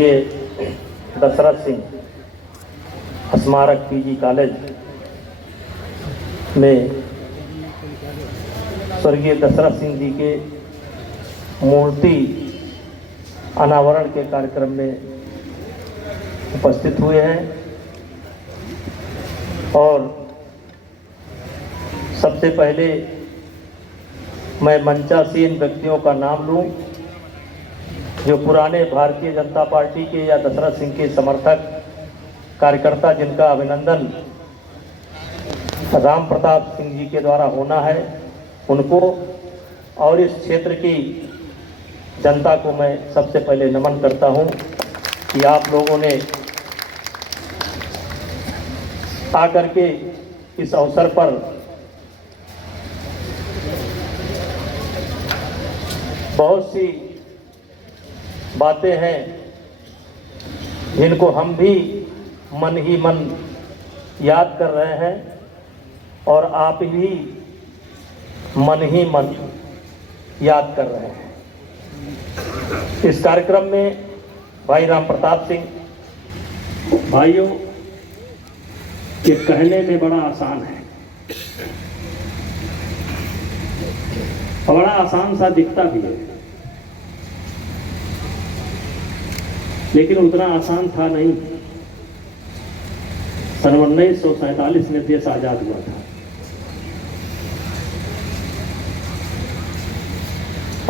ये दशरथ सिंह स्मारक PG college में स्वर्गीय दशरथ सिंह जी के मूर्ति अनावरण के कार्यक्रम में उपस्थित हुए हैं और सबसे पहले मैं मंचासीन व्यक्तियों का नाम लूं जो पुराने भारतीय जनता पार्टी के या दशरथ सिंह के समर्थक कार्यकर्ता जिनका अभिनंदन राम प्रताप सिंह जी के द्वारा होना है उनको और इस क्षेत्र की जनता को मैं सबसे पहले नमन करता हूं कि आप लोगों ने आकर के इस अवसर पर बहुत सी बातें हैं जिनको हम भी मन ही मन याद कर रहे हैं और आप भी मन ही मन याद कर रहे हैं। इस कार्यक्रम में भाई राम प्रताप सिंह भाइयों ये कहने में बड़ा आसान है और बड़ा आसान सा दिखता भी है, लेकिन उतना आसान था नहीं। सन 1947 में देश आजाद हुआ था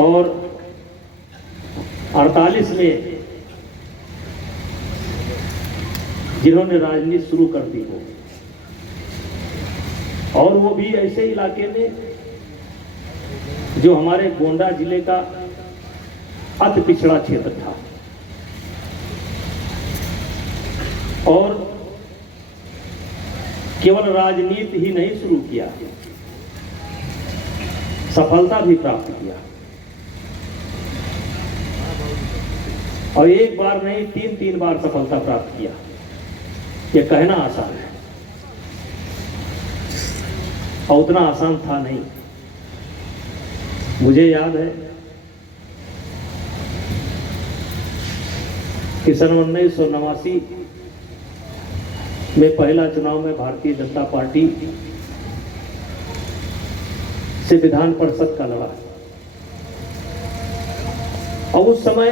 और 48 में जिन्होंने राजनीति शुरू कर दी हो और वो भी ऐसे इलाके में जो हमारे गोंडा जिले का अति पिछड़ा क्षेत्र था और केवल राजनीति ही नहीं शुरू किया, सफलता भी प्राप्त किया और एक बार नहीं तीन बार सफलता प्राप्त किया। यह कहना आसान है और उतना आसान था नहीं। मुझे याद है कि सन 1989 में पहला चुनाव में भारतीय जनता पार्टी से विधान परिषद का लड़ा और उस समय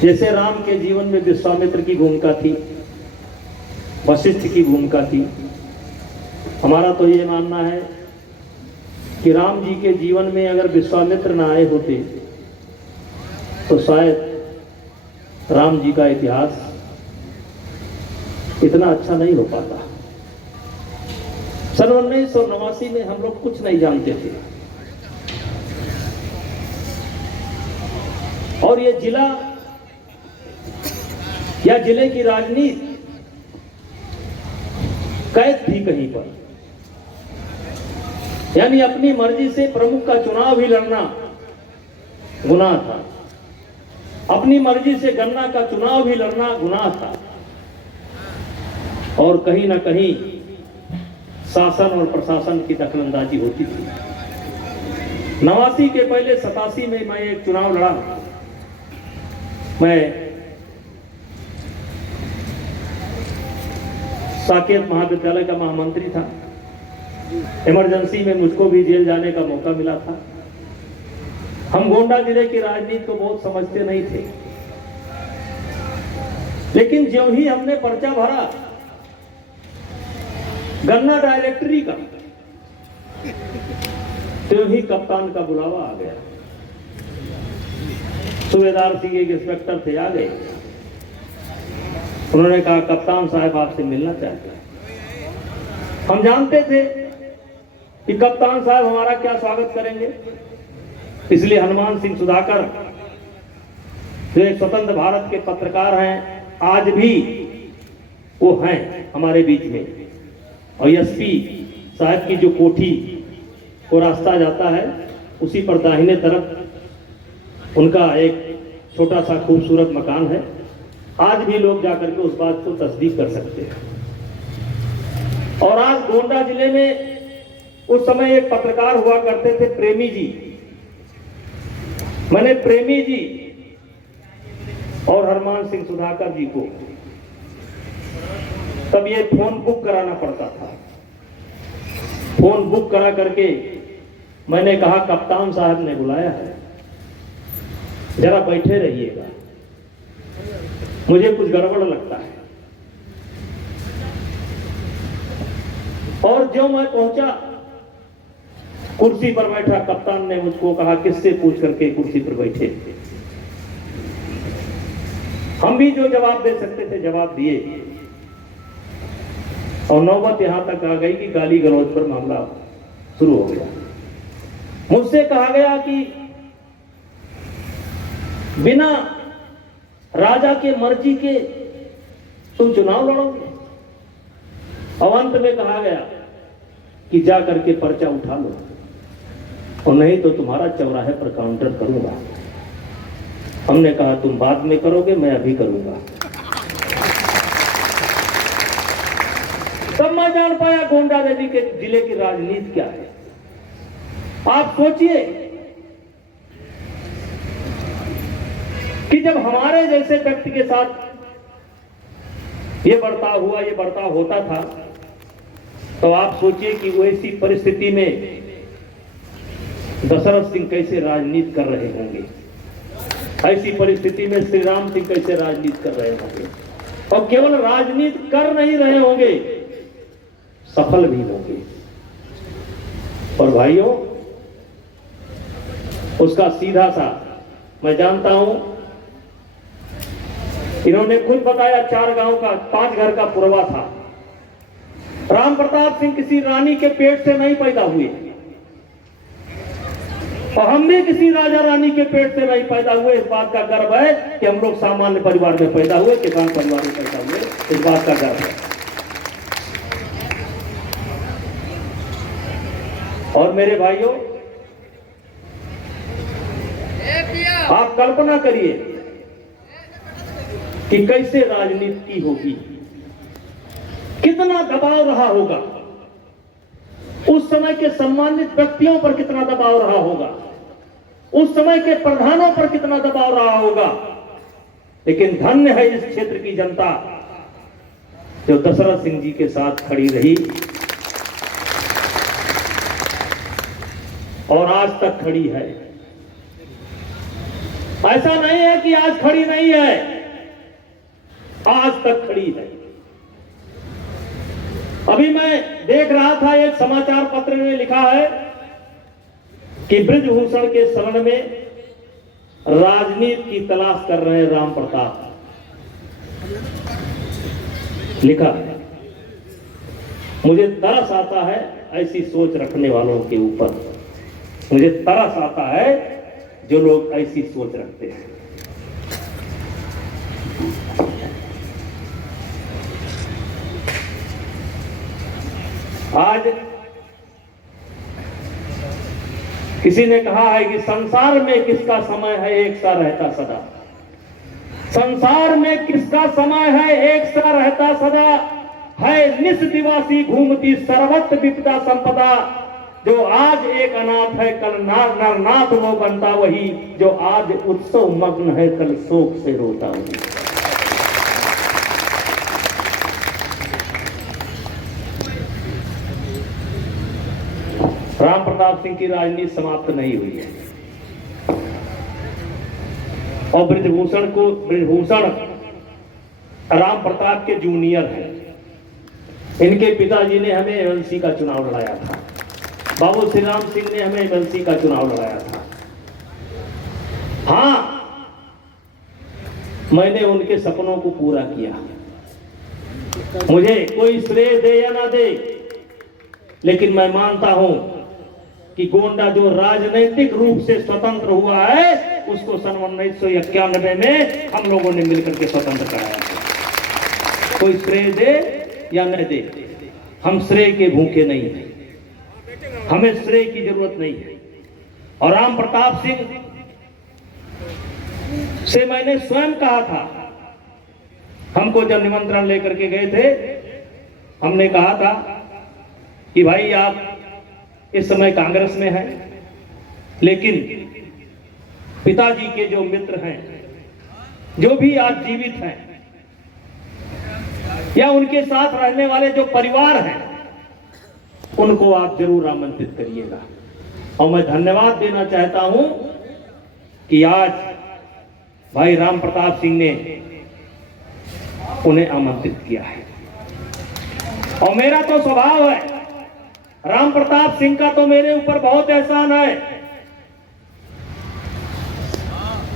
जैसे राम के जीवन में विश्वामित्र की भूमिका थी, वशिष्ठ की भूमिका थी, हमारा तो ये मानना है कि राम जी के जीवन में अगर विश्वामित्र न आए होते तो शायद राम जी का इतिहास इतना अच्छा नहीं हो पाता। सन 1989 में हम लोग कुछ नहीं जानते थे और ये जिला या जिले की राजनीति कैद थी कहीं पर, यानी अपनी मर्जी से प्रमुख का चुनाव ही लड़ना गुनाह था, अपनी मर्जी से गन्ना का चुनाव भी लड़ना गुनाह था और कहीं ना कहीं शासन और प्रशासन की दखलंदाजी होती थी। 89 के पहले 87 में मैं एक चुनाव लड़ा। मैं साकेत महाविद्यालय का महामंत्री था। इमरजेंसी में मुझको भी जेल जाने का मौका मिला था। हम गोंडा जिले की राजनीति को बहुत समझते नहीं थे, लेकिन जो ही हमने पर्चा भरा गन्ना डायरेक्टरी का, तो ही कप्तान का बुलावा आ गया। सूबेदार सिंह एक इंस्पेक्टर थे, आ गए। उन्होंने कहा कप्तान साहब आपसे मिलना चाहते हैं। हम जानते थे कि कप्तान साहब हमारा क्या स्वागत करेंगे, इसलिए हनुमान सिंह सुधाकर जो एक स्वतंत्र भारत के पत्रकार हैं, आज भी वो हैं हमारे बीच में, और एसपी साहब की जो कोठी को रास्ता जाता है उसी पर दाहिने तरफ उनका एक छोटा सा खूबसूरत मकान है। आज भी लोग जाकर के उस बात को तस्दीक कर सकते हैं। और आज गोंडा जिले में उस समय एक पत्रकार हुआ करते थे, प्रेमी जी, मैंने प्रेमी जी और हरमान सिंह सुधाकर जी को तब ये फोन बुक कराना पड़ता था। फोन बुक करा करके मैंने कहा कप्तान साहब ने बुलाया है, जरा बैठे रहिएगा, मुझे कुछ गड़बड़ लगता है। और जो मैं पहुंचा, कुर्सी पर बैठा, कप्तान ने मुझको कहा किससे पूछ करके कुर्सी पर बैठे। हम भी जो जवाब दे सकते थे जवाब दिए, और नौबत यहां तक आ गई कि गाली गलौज पर मामला शुरू हो गया। मुझसे कहा गया कि बिना राजा के मर्जी के तुम चुनाव लड़ोगे, और अंत में कहा गया कि जा करके पर्चा उठा लो, और नहीं तो तुम्हारा चौराहे पर काउंटर करूंगा। हमने कहा तुम बाद में करोगे, मैं अभी करूंगा। तब मैं जान पाया गोंडा नदी के जिले की राजनीति क्या है। आप सोचिए कि जब हमारे जैसे व्यक्ति के साथ ये बर्ताव हुआ, ये बर्ताव होता था, तो आप सोचिए कि वैसी परिस्थिति में दशरथ सिंह कैसे राजनीति कर रहे होंगे, ऐसी परिस्थिति में श्री राम सिंह कैसे राजनीति कर रहे होंगे। और केवल राजनीति कर नहीं रहे होंगे, सफल भी होंगे। और भाइयों, उसका सीधा सा मैं जानता हूं, इन्होंने खुद बताया 4 गांव का 5 घर का पुरवा था। राम प्रताप सिंह किसी रानी के पेट से नहीं पैदा हुए, और हम भी किसी राजा रानी के पेट से नहीं पैदा हुए। इस बात का गर्व है कि हम लोग सामान्य परिवार में पैदा हुए, किसान परिवार में पैदा हुए, इस बात का गर्व है। और मेरे भाइयों, आप कल्पना करिए कि कैसे राजनीति होगी, कितना दबाव रहा होगा, उस समय के सम्मानित व्यक्तियों पर कितना दबाव रहा होगा, उस समय के प्रधानों पर कितना दबाव रहा होगा। लेकिन धन्य है इस क्षेत्र की जनता जो दशरथ सिंह जी के साथ खड़ी रही, और आज तक खड़ी है। ऐसा नहीं है कि आज खड़ी नहीं है, आज तक खड़ी है। अभी मैं देख रहा था, एक समाचार पत्र में लिखा है कि बृजभूषण के शरण में राजनीति की तलाश कर रहे हैं राम प्रताप, लिखा है। मुझे तरस आता है ऐसी सोच रखने वालों के ऊपर, मुझे तरस आता है जो लोग ऐसी सोच रखते हैं। आज किसी ने कहा है कि संसार में किसका समय है एक सा रहता सदा। संसार में किसका समय है एक सा रहता सदा, है निस दिवासी घूमती सर्वत्र विपदा संपदा। जो आज एक अनाथ है कल नरनाथ वो बनता वही, जो आज उत्सव मग्न है कल शोक से रोता वही। राम प्रताप सिंह की राजनीति समाप्त नहीं हुई है, और बृजभूषण राम प्रताप के जूनियर हैं। इनके पिताजी ने हमें एमएलसी का चुनाव लड़ाया था, बाबू श्री राम सिंह ने हमें एमएलसी का चुनाव लड़ाया था। हाँ, मैंने उनके सपनों को पूरा किया। मुझे कोई श्रेय दे या ना दे, लेकिन मैं मानता हूं कि गोंडा जो राजनीतिक रूप से स्वतंत्र हुआ है, उसको सन 1991 में हम लोगों ने मिलकर के स्वतंत्र कराया। कोई श्रेय दे या न दे, हम श्रेय के भूखे नहीं हैं, हमें श्रेय की जरूरत नहीं है। और राम प्रताप सिंह से मैंने स्वयं कहा था, हमको जब निमंत्रण लेकर के गए थे, हमने कहा था कि भाई आप इस समय कांग्रेस में हैं, लेकिन पिताजी के जो मित्र हैं, जो भी आज जीवित हैं, या उनके साथ रहने वाले जो परिवार हैं, उनको आप जरूर आमंत्रित करिएगा। और मैं धन्यवाद देना चाहता हूं कि आज भाई राम प्रताप सिंह ने उन्हें आमंत्रित किया है। और मेरा तो स्वभाव है, राम प्रताप सिंह का तो मेरे ऊपर बहुत एहसान है।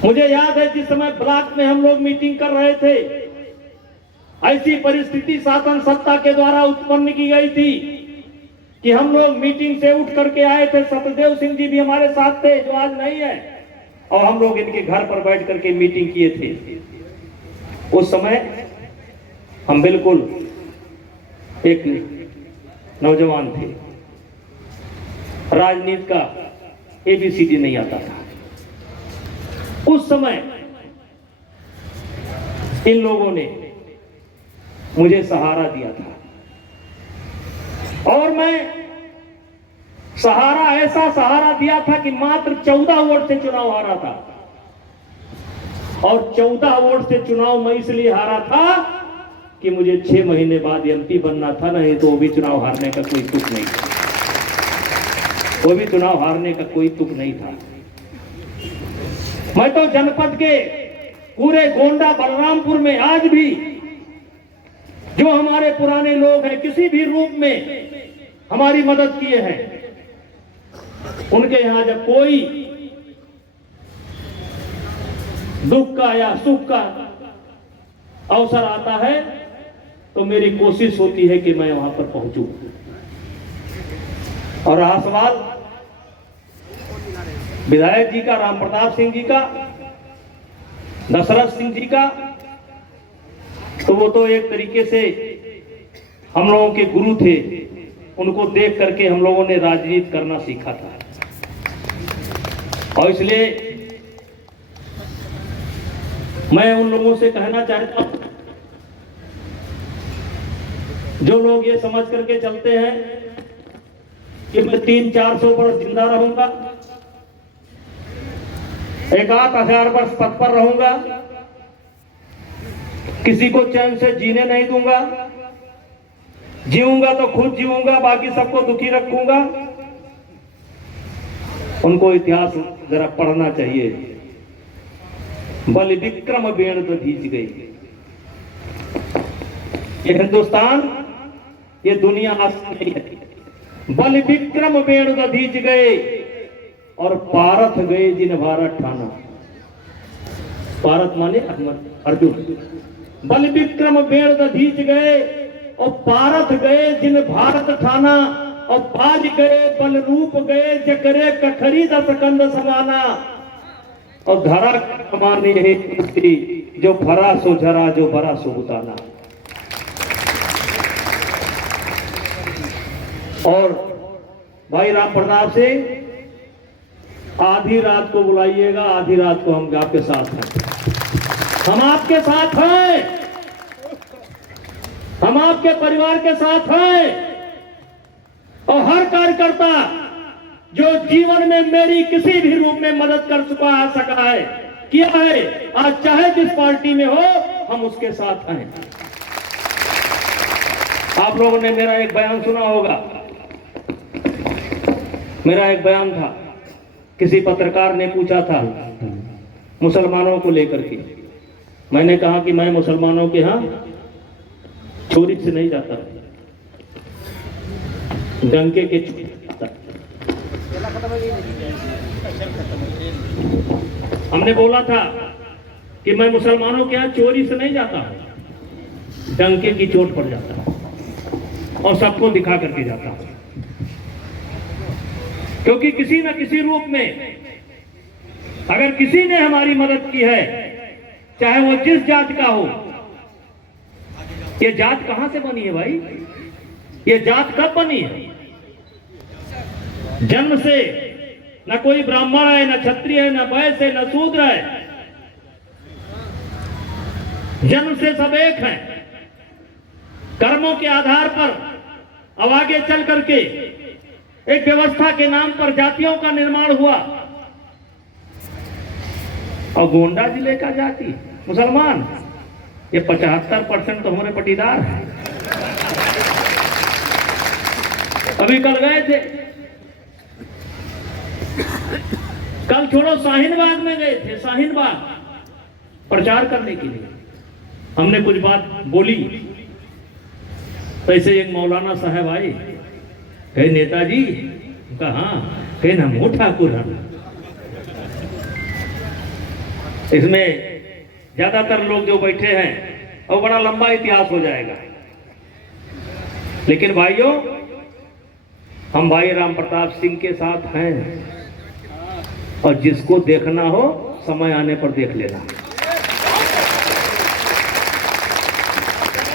मुझे याद है जिस समय ब्लॉक में हम लोग मीटिंग कर रहे थे, ऐसी परिस्थिति शासन सत्ता के द्वारा उत्पन्न की गई थी कि हम लोग मीटिंग से उठ करके आए थे। सतदेव सिंह जी भी हमारे साथ थे, जो आज नहीं है, और हम लोग इनके घर पर बैठ करके मीटिंग किए थे। उस समय हम बिल्कुल एक नौजवान थे, राजनीति का ABCD नहीं आता था। उस समय इन लोगों ने मुझे सहारा दिया था, और मैं सहारा ऐसा सहारा दिया था कि मात्र 14 वोट से चुनाव हारा था। और 14 वोट से चुनाव मैं इसलिए हारा था कि मुझे 6 महीने बाद MP बनना था, नहीं तो वो भी चुनाव हारने का कोई तुक नहीं था। वो भी चुनाव हारने का कोई तुक नहीं था। मैं तो जनपद के पूरे गोंडा बलरामपुर में आज भी जो हमारे पुराने लोग हैं, किसी भी रूप में हमारी मदद किए हैं, उनके यहां जब कोई दुख का या सुख का अवसर आता है तो मेरी कोशिश होती है कि मैं वहां पर पहुंचूं। और रहा सवाल विधायक जी का, राम प्रताप सिंह जी का, दशरथ सिंह जी का, तो वो तो एक तरीके से हम लोगों के गुरु थे। उनको देख करके हम लोगों ने राजनीति करना सीखा था। और इसलिए मैं उन लोगों से कहना चाहता हूं, जो लोग ये समझ करके चलते हैं कि मैं 300-400 वर्ष जिंदा रहूंगा, 1,000 वर्ष पद पर रहूंगा, किसी को चैन से जीने नहीं दूंगा, जीऊंगा तो खुद जीऊंगा, बाकी सबको दुखी रखूंगा, उनको इतिहास जरा पढ़ना चाहिए। बलि विक्रम बेण दधीच गई। ये हिंदुस्तान, ये दुनिया नहीं है। बलि विक्रम बेण दधीच गए और पारथ गए जिन भारत ठाना। पारथ माने अर्जुन। बलि विक्रम बेण दधीच गए और पारथ गए जिन भारत ठाना। और बाज गए बल रूप गए जकरे कखरी दस कंद समाना। और धरा कमाने है जो भरा सो झरा, जो भरा सो बुताना। और भाई राम प्रताप सिंह, आधी रात को बुलाइएगा, आधी रात को हम आपके साथ हैं। हम आपके साथ हैं, हम आपके परिवार के साथ हैं। और हर कार्यकर्ता जो जीवन में मेरी किसी भी रूप में मदद कर चुका आ सका है, किया है, आज चाहे जिस पार्टी में हो, हम उसके साथ हैं। आप लोगों ने मेरा एक बयान सुना होगा। मेरा एक बयान था, किसी पत्रकार ने पूछा था मुसलमानों को लेकर के। मैंने कहा कि मैं मुसलमानों के यहां चोरी से नहीं जाता, डंके के हमने बोला था कि मैं मुसलमानों के यहां चोरी से नहीं जाता हूं, डंके की चोट पड़ जाता हूं और सबको दिखा करके जाता हूं। क्योंकि किसी न किसी रूप में अगर किसी ने हमारी मदद की है, चाहे वो जिस जात का हो। ये जात कहां से बनी है भाई? ये जात कब बनी है? जन्म से न कोई ब्राह्मण है, न क्षत्रिय है, न वैश्य है, न शूद्र है। जन्म से सब एक हैं। कर्मों के आधार पर अब आगे चल करके एक व्यवस्था के नाम पर जातियों का निर्माण हुआ। और गोंडा जिले का जाति मुसलमान, ये 75% तो हमारे पटीदार हैं। अभी कल गए थे, कल छोड़ो शाहीनबाग में गए थे, शाहीनबाग प्रचार करने के लिए। हमने कुछ बात बोली, तो ऐसे एक मौलाना साहब आए, कहे नेताजी, कहा हाँ, कहे ना मो ठाकुर हम। इसमें ज्यादातर लोग जो बैठे हैं और बड़ा लंबा इतिहास हो जाएगा, लेकिन भाइयों हम भाई राम प्रताप सिंह के साथ हैं, और जिसको देखना हो समय आने पर देख लेना।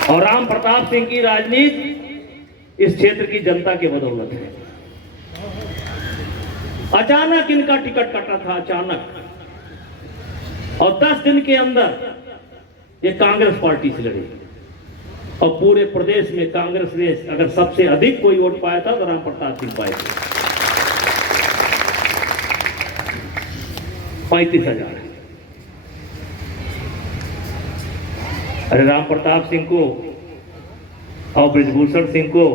और राम प्रताप सिंह की राजनीति इस क्षेत्र की जनता की बदौलत है। अचानक इनका टिकट कटा था, अचानक, और 10 दिन के अंदर ये कांग्रेस पार्टी से लड़ी, और पूरे प्रदेश में कांग्रेस ने अगर सबसे अधिक कोई वोट पाया था तो राम प्रताप सिंह पाए थे, 35,000। अरे राम प्रताप सिंह को और ब्रिजभूषण सिंह को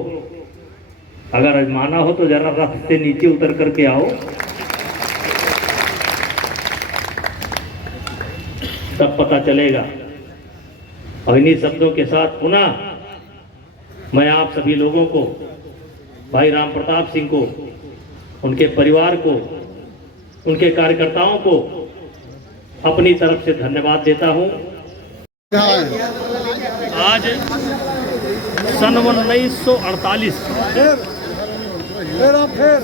अगर आजमाना हो तो जरा रथ से नीचे उतर करके आओ, तब पता चलेगा। और इन्हीं शब्दों के साथ पुनः मैं आप सभी लोगों को, भाई राम प्रताप सिंह को, उनके परिवार को, उनके कार्यकर्ताओं को अपनी तरफ से धन्यवाद देता हूं। आज सन 1948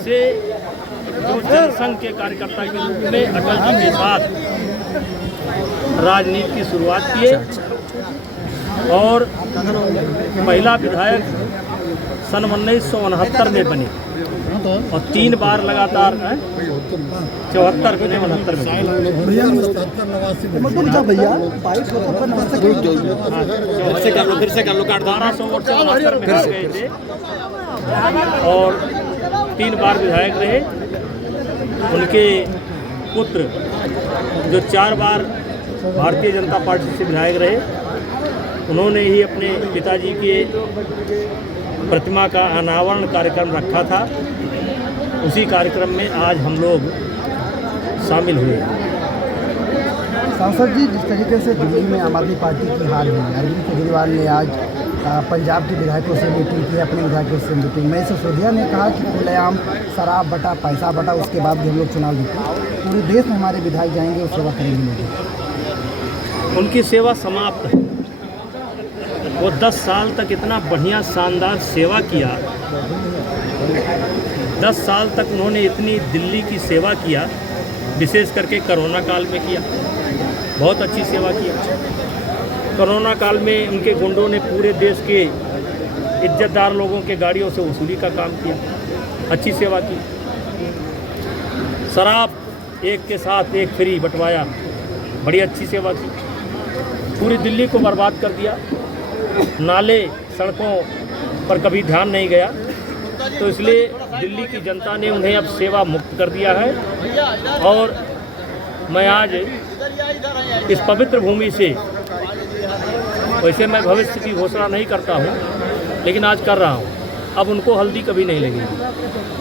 से जो जनसंघ के कार्यकर्ता के रूप में अटल जी के साथ राजनीति की शुरुआत किए, और महिला विधायक सन 1969 में बनी, और 3 बार लगातार 74 में 69 में फिर से कर लो 1200 वोट से 69 में गए थे, और 3 बार विधायक रहे। उनके पुत्र जो 4 बार भारतीय जनता पार्टी से विधायक रहे, उन्होंने ही अपने पिताजी के प्रतिमा का अनावरण कार्यक्रम रखा था। उसी कार्यक्रम में आज हम लोग शामिल हुए। सांसद जी, जिस तरीके से दिल्ली में आम आदमी पार्टी की हार है, अरविंद केजरीवाल ने आज पंजाब के विधायकों से मीटिंग की, अपने विधायकों से मीटिंग में सिसोदिया ने कहा कि खुलेआम शराब बटा, पैसा बटा, उसके बाद भी हम लोग चुनाव जीते, पूरे देश में हमारे विधायक जाएंगे और सेवा करेंगे। उनकी सेवा समाप्त है। वो 10 साल तक इतना बढ़िया शानदार सेवा किया, 10 साल तक उन्होंने इतनी दिल्ली की सेवा किया, विशेष करके कोरोना काल में किया, बहुत अच्छी सेवा किया। कोरोना काल में उनके गुंडों ने पूरे देश के इज्जतदार लोगों के गाड़ियों से वसूली का काम किया, अच्छी सेवा की। शराब एक के साथ एक फ्री बंटवाया, बड़ी अच्छी सेवा की। पूरी दिल्ली को बर्बाद कर दिया, नाले सड़कों पर कभी ध्यान नहीं गया, तो इसलिए दिल्ली की जनता ने उन्हें अब सेवा मुक्त कर दिया है। और मैं आज इस पवित्र भूमि से, वैसे मैं भविष्य की घोषणा नहीं करता हूँ, लेकिन आज कर रहा हूँ, अब उनको हल्दी कभी नहीं लगेगी।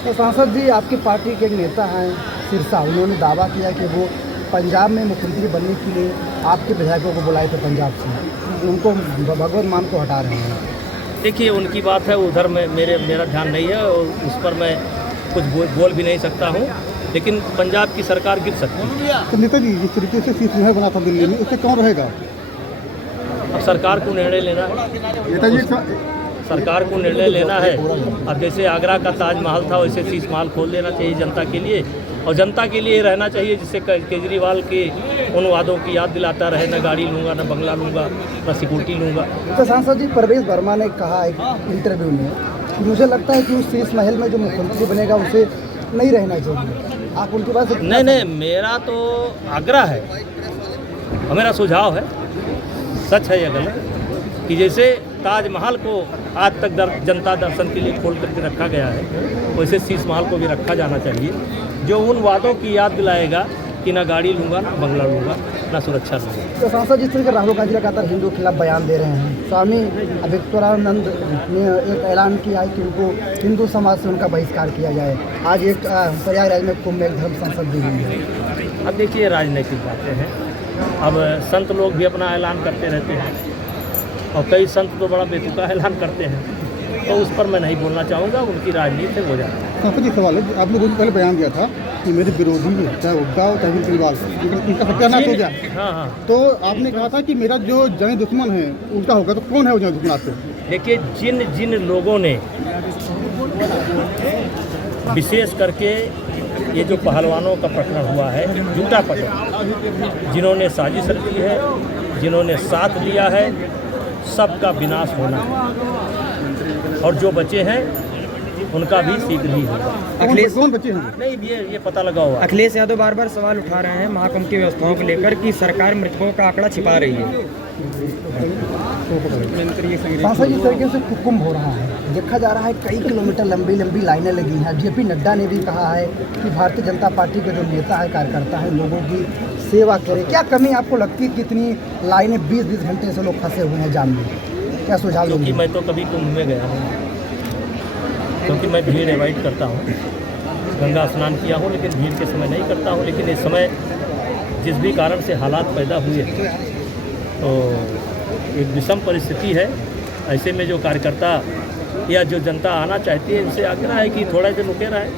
तो सांसद जी, आपकी पार्टी के एक नेता हैं सिरसा, उन्होंने दावा किया कि वो पंजाब में मुख्यमंत्री बनने के लिए आपके विधायकों को बुलाए थे पंजाब से, उनको भगवत मान को हटा रहे हैं। देखिए, उनकी बात है, उधर में मेरा ध्यान नहीं है, और उस पर मैं कुछ बोल भी नहीं सकता हूँ, लेकिन पंजाब की सरकार गिर सकती है। तो नेताजी, जिस तरीके से शीर्ष विधायक बना था दिल्ली में, उससे कौन रहेगा? अब सरकार को निर्णय लेना है, नेताजी सरकार को निर्णय लेना है। अब जैसे आगरा का ताजमहल था, वैसे शीश महल खोल देना चाहिए जनता के लिए, और जनता के लिए रहना चाहिए, जिससे केजरीवाल के उन वादों की याद दिलाता रहे, न गाड़ी लूँगा, न बंगला लूँगा, न सिक्योरिटी लूँगा। तो सांसद जी, परवेश वर्मा ने कहा एक इंटरव्यू में, मुझे लगता है कि उस शीश महल में जो मुख्यमंत्री बनेगा उसे नहीं रहना चाहिए, आप उनके पास? नहीं, मेरा तो आग्रह है और मेरा सुझाव है, सच है या गलत, कि जैसे ताजमहल को आज तक जनता दर्शन के लिए खोल करके रखा गया है, वैसे शीश महल को भी रखा जाना चाहिए, जो उन वादों की याद दिलाएगा कि ना गाड़ी लूँगा, ना बंगला लूँगा, ना सुरक्षा लूँगा। तो सांसद जिस तरह राहुल गांधी लगातार हिंदू के खिलाफ बयान दे रहे हैं, स्वामी अभिक्तरानंद ने एक ऐलान किया है कि उनको हिंदू समाज से उनका बहिष्कार किया जाए। आज एक प्रयागराज में कुंभ में धर्म संसद भी हुई है। अब देखिए राजनीतिक बातें हैं, अब संत लोग भी अपना ऐलान करते रहते हैं और कई संत तो बड़ा बेतुका ऐलान करते हैं, तो उस पर मैं नहीं बोलना चाहूँगा, उनकी राजनीति से हो जाता है। सांसद जी सवाल है, आपने कुछ पहले बयान दिया था कि मेरे विरोधी चाहे उद्धा हो चाहे केजरीवाल, इनका सत्यानाश हो गया। हाँ, तो आपने कहा था कि मेरा जो जन दुश्मन है उल्टा होगा, तो कौन है वो जन दुश्मन आपके? देखिए जिन जिन लोगों ने विशेष करके ये जो पहलवानों का प्रकरण हुआ है, झूठा प्रकरण, जिन्होंने साजिश रची है, जिन्होंने साथ दिया है, सबका विनाश होना है और जो बचे हैं उनका भी शीघ्र ही होगा। अखिलेश कौन बचे हैं? नहीं, ये पता लगा हुआ। अखिलेश यादव बार बार सवाल उठा रहे हैं महाकुंभ की व्यवस्थाओं को लेकर कि सरकार मृतकों का आंकड़ा छिपा रही है। सांसद जिस तरीके से कुंभ हो रहा है, देखा जा रहा है कई किलोमीटर लंबी लंबी लाइनें लगी हैं। जेपी नड्डा ने भी कहा है कि भारतीय जनता पार्टी के जो नेता है, कार्यकर्ता है, लोगों की सेवा करें। क्या कमी आपको लगती है? कितनी लाइनें 20-20 घंटे से लोग फंसे हुए हैं जाम में, क्या सुझाव क्योंकि देंगे? मैं तो कभी कुंभ में गया नहीं, क्योंकि मैं भीड़ अवॉइड करता हूँ। गंगा स्नान किया हूँ लेकिन भीड़ के समय नहीं करता हूँ। लेकिन इस समय जिस भी कारण से हालात पैदा हुए तो एक विषम परिस्थिति है। ऐसे में जो कार्यकर्ता या जो जनता आना चाहती है, इनसे आग्रह है कि थोड़ा दिन रुके रहें,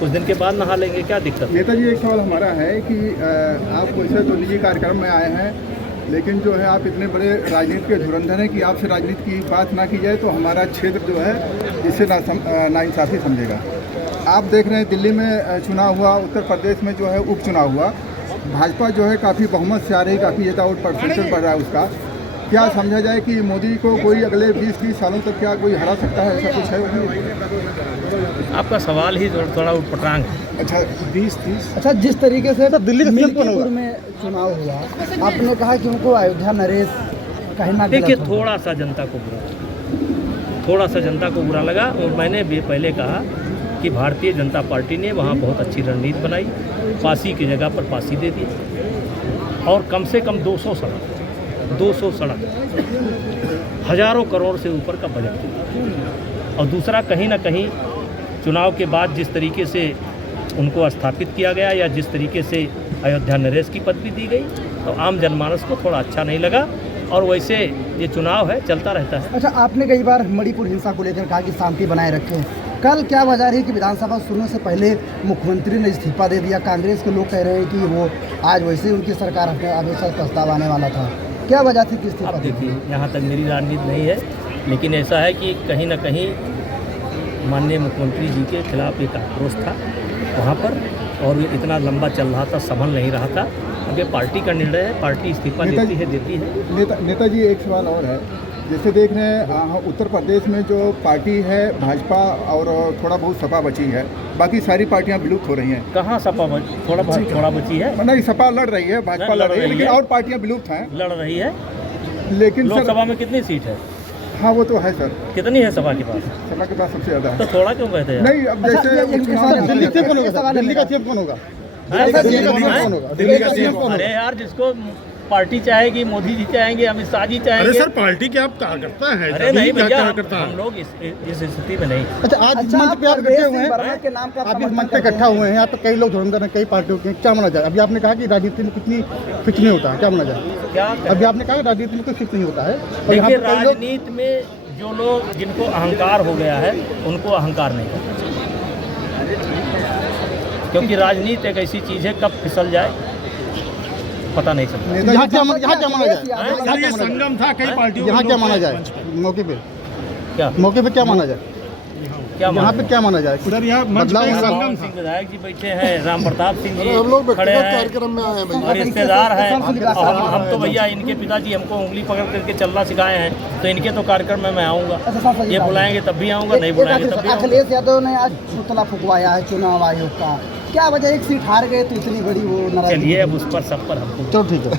कुछ दिन के बाद नहा लेंगे, क्या दिक्कत है? नेताजी एक सवाल हमारा है कि आप वैसे तो निजी कार्यक्रम में आए हैं, लेकिन जो है आप इतने बड़े राजनीति के धुरंधर हैं कि आपसे राजनीति की बात ना की जाए तो हमारा क्षेत्र जो है इससे नाइंसाफ़ी समझेगा। आप देख रहे हैं दिल्ली में चुनाव हुआ, उत्तर प्रदेश में जो है उपचुनाव हुआ, भाजपा जो है काफ़ी बहुमत से आ रही, काफ़ी ज़्यादा वोट परसेंटेज बढ़ रहा है उसका। क्या समझा जाए कि मोदी को कोई अगले 20-30 सालों तक क्या कोई हरा सकता है, ऐसा कुछ है? आपका सवाल ही थोड़ा उटपटांग है। अच्छा 20-30 अच्छा, जिस तरीके से दिल्ली का सीएम कौन होगा? मिल्कीपुर में चुनाव हुआ, आपने कहा कि उनको अयोध्या नरेश कहना देखिए गलत होगा। थोड़ा सा जनता को बुरा लगा और मैंने भी पहले कहा कि भारतीय जनता पार्टी ने वहाँ बहुत अच्छी रणनीति बनाई, फांसी की जगह पर फांसी दे दी और कम से कम 200 सड़क, हजारों करोड़ से ऊपर का बजट। और दूसरा, कहीं ना कहीं चुनाव के बाद जिस तरीके से उनको स्थापित किया गया या जिस तरीके से अयोध्या नरेश की पदवी दी गई, तो आम जनमानस को थोड़ा अच्छा नहीं लगा। और वैसे ये चुनाव है, चलता रहता है। अच्छा, आपने कई बार मणिपुर हिंसा को लेकर कहा कि शांति बनाए रखें। कल क्या वजह रही कि विधानसभा शुरू से पहले मुख्यमंत्री ने इस्तीफा दे दिया? कांग्रेस के लोग कह रहे हैं कि वो आज वैसे ही उनकी सरकार आदेश प्रस्ताव आने वाला था, क्या वजह थी कि इस्तीफा? अब देखिए, यहाँ तक मेरी राजनीति नहीं है, लेकिन ऐसा है कि कहीं ना कहीं माननीय मुख्यमंत्री जी के खिलाफ एक आक्रोश था वहाँ पर और ये इतना लंबा चल रहा था, संभल नहीं रहा था। अब ये पार्टी का निर्णय है, पार्टी इस्तीफा देती है। नेताजी एक सवाल और है, जैसे देख रहे हैं उत्तर प्रदेश में जो पार्टी है भाजपा और थोड़ा बहुत सपा बची है, बाकी सारी पार्टियां विलुप्त हो रही हैं। कहाँ सपा थोड़ा बची है? नहीं, सपा लड़ रही है, भाजपा लड़ रही है, लेकिन और पार्टियां विलुप्त हैं। लड़ रही है, लेकिन लोकसभा में कितनी सीट है? हाँ वो तो है सर। कितनी है सभा के पास? सभा के पास सबसे ज़्यादा है। तो थोड़ा क्यों कहते हैं? नहीं, अब जैसे दिल्ली का सीएम कौन होगा? दिल्ली का सीएम कौन होगा? दिल्ली का सीएम कौन होगा? अरे यार, जिसको पार्टी चाहेगी, मोदी जी चाहेंगे, अमित शाह जी चाहेंगे। अरे सर, पार्टी के आप कार्यकर्ता हैं। अरे नहीं भैया, करता हम लोग इस स्थिति में नहीं। अच्छा, आज इस मंच पे आप इकट्ठे हुए हैं, आप इस मंच पे इकट्ठा हुए हैं, यहाँ पे कई लोग धुरंधर हैं, कई पार्टियों के, क्या माना जाए? अभी आपने कहा कि राजनीति में कितनी फिट नहीं होता है, क्या माना जाए? क्या अभी आपने कहा कि राजनीति में कोई फिट नहीं होता है, और यहाँ देखिए, पे कई लोग राजनीति में जो लोग जिनको अहंकार हो गया है, उनको अहंकार नहीं करना चाहिए, क्योंकि राजनीति एक ऐसी चीज़ है, कब फिसल जाए पता नहीं चलता। यहाँ क्या माना जाए? ये संगम था कई पार्टियों यहाँ के क्या लोगों माना के जाए? मंच पे। मौके पे क्या क्या माना जाए? क्या यहाँ पे क्या माना जाए? सर, यहाँ मंच बदलाव पे होगा? संगम सिंह विधायक जी बैठे हैं, राम प्रताप सिंह जी हम लोग खड़े व्यक्तिगत हैं, कार्यक्रम में आए हैं भैया। और रिश्तेदार हैं। और हम तो भैया, इनके पिताजी हमको उंगली पकड़ करके चलना सिखाए हैं, तो इनके तो कार्यक्रम में मैं आऊँगा। ये बुलाएंगे तब भी आऊँगा, नहीं बुलाएंगे तब भी आऊँगा। अखिलेश यादव ने आज पुतला फुकवाया है चुनाव आयोग का, क्या वजह? एक सीट हार गए तो इतनी बड़ी वो नाराजगी। चलिए, अब उस पर सब पर हमको चलो ठीक है।